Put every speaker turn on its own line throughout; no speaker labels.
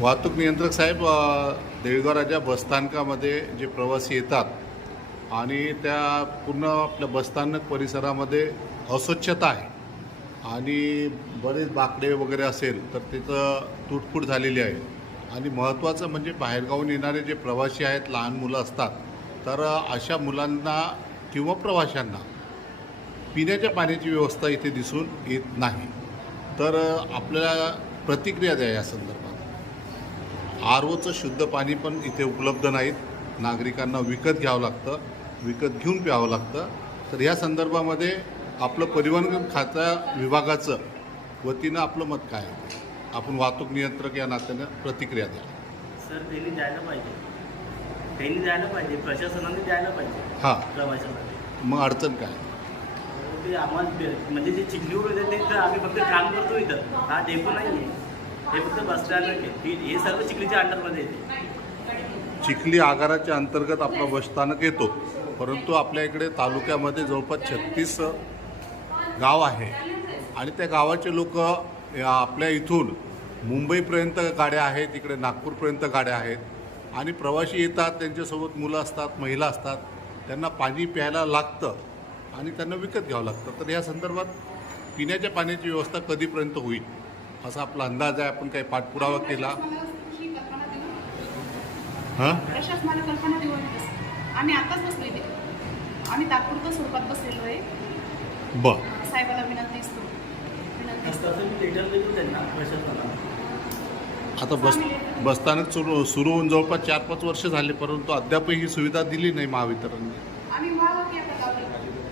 वाहतूक नियंत्रक साहेब अ, देळगाव राजा बसस्थानकामध्ये जे प्रवासी येतात आणि त्या पूर्ण आपल्या बसस्थानक परिसरामध्ये अस्वच्छता आहे आणि बरेच बाकडे वगैरे असेल तर तिथं तुटफूट झालेली आहे. आणि महत्त्वाचं म्हणजे बाहेरगावून येणारे जे प्रवासी आहेत लहान मुलं असतात तर अशा मुलांना किंवा प्रवाशांना पिण्याच्या पाण्याची व्यवस्था इथे दिसून येत नाही. तर आपल्याला प्रतिक्रिया द्या या संदर्भात. आर ओचं शुद्ध पाणी पण इथे उपलब्ध नाहीत. नागरिकांना विकत घ्यावं लागतं विकत घेऊन प्यावं लागतं. तर या संदर्भामध्ये आपलं परिवहन खात्या विभागाचं वतीनं आपलं मत काय आपण वाहतूक नियंत्रक या नात्यानं प्रतिक्रिया द्या.
सर त्यांनी द्यायला पाहिजे. त्यांनी द्यायला पाहिजे प्रशासनाने द्यायला पाहिजे.
हां.
प्रवाशांना
मग अडचण काय?
ते आम्हाला म्हणजे जे चिखलीवर येते ते तर आम्ही फक्त काम करतो इथं. हा डेपो नाही आहे हे फक्त बस स्टँड हे सर्व चिखलीच्या अंडरमध्ये येते.
चिखली आगाराच्या अंतर्गत आपला बसस्थानक येतो. परंतु आपल्या इकडे तालुक्यामध्ये जवळपास छत्तीस गाव आहे. आणि त्या गावाचे लोक आपल्या इथून मुंबईपर्यंत गाड्या आहेत इकडे नागपूरपर्यंत गाड्या आहेत. आणि प्रवासी येतात त्यांच्यासोबत मुलं असतात महिला असतात. त्यांना पाणी प्यायला लागतं आणि त्यांना विकत घ्यावं लागतं. तर या संदर्भात पिण्याच्या पाण्याची व्यवस्था कधीपर्यंत होईल? असा आपला अंदाज आहे आपण काही पाठपुरावा केला. हां?
प्रशासनाला कल्पना देऊ नये. आम्ही आताच बसलो इथे. आम्ही तात्पुरत्या स्वरूपात बसलेलो आहे.
बर.
साहेबाला विनंती असतो.
आता बस बसस्थानक सुरू सुरू होऊन जवळपास चार पाच वर्ष झाले परंतु अद्यापही ही सुविधा दिली नाही महावितरणने.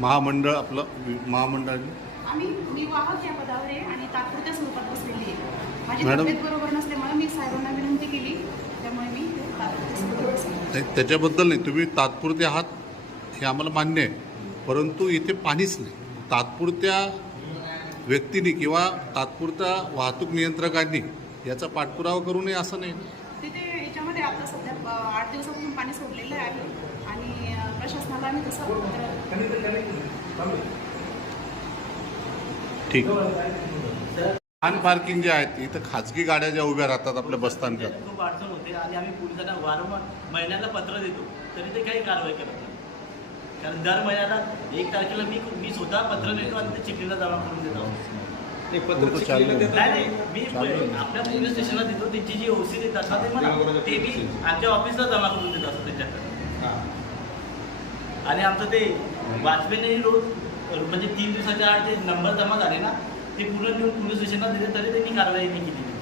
महामंडळ आपलं महामंडळाने.
आम्ही मी वाहक या पदावर आहे आणि तात्पुरत्या स्वरूपात बसलेली आहे. माझी
मॅडम-
तब्येत बरोबर नसल्यामुळे मी साहेबांना विनंती केली. त्यामुळे मी तात्पुरत्या स्वरूपात बसले
त्या- त्याच्याबद्दल नाही तुम्ही तात्पुरते आहात हे आम्हाला मान्य आहे. परंतु इथे पाणीच नाही. तात्पुरत्या व्यक्तींनी किंवा तात्पुरत्या वाहतूक नियंत्रकांनी याचा पाठपुरावा करू नये असं नाही.
तिथे याच्यामध्ये आता सध्या अ, आठ दिवसापासून पाणी सोडलेलं आहे आणि अ, प्रशासनाला आम्ही तसं पत्र
ठीक. लहान पार्किंग जे आहेत इथं खाजगी गाड्या ज्या उभ्या राहतात आपल्या बसस्थानकात
खूप अडचण होते आणि आम्ही पोलिसांना वारंवार महिन्याला पत्र देतो. तरी ते काही कारवाई करत नाही. कारण दर महिन्याला एक तारखेला मी मी स्वतः पत्र देतो आणि ते चिखलीला जमा करून देतो.
नाही,
तो
पत्र.
नाही नाही मी. आपल्या पोलीस स्टेशनला देतो. त्यांची जी ओसी देतात ना ते मला ते मी आमच्या ऑफिसला जमा करून देत असतो त्यांच्याकडे.
हा.
आणि आमचं ते वाचमेनही रोज म्हणजे तीन दिवसाच्या आड ते नंबर जमा झाले ना ते पूर्ण देऊन पोलीस स्टेशनला दिले तरी त्यांनी कारवाई नाही केली.